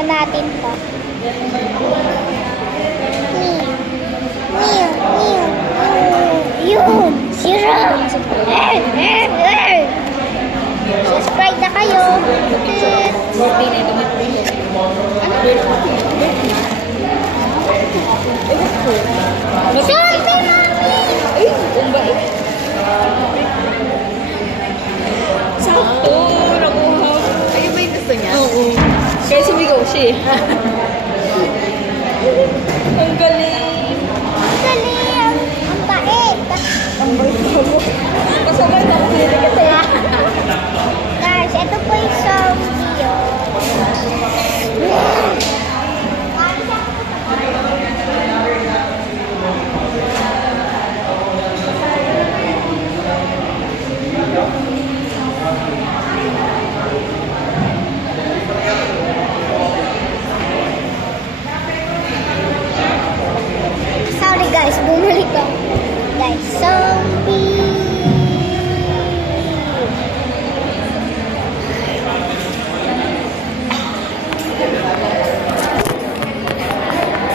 na natin to. Yun! Zero! Subscribe na kayo! Birthday na ito. Sabi namin! Ay, kumba eh. Sakto, nakuha. Ayun ba yung gusto niya? Oo. Kaya sumigaw siya eh. Ang galing. Ang galing! Ang bait! Ang bait mo. Kasabay na ako. Guys, ito po yung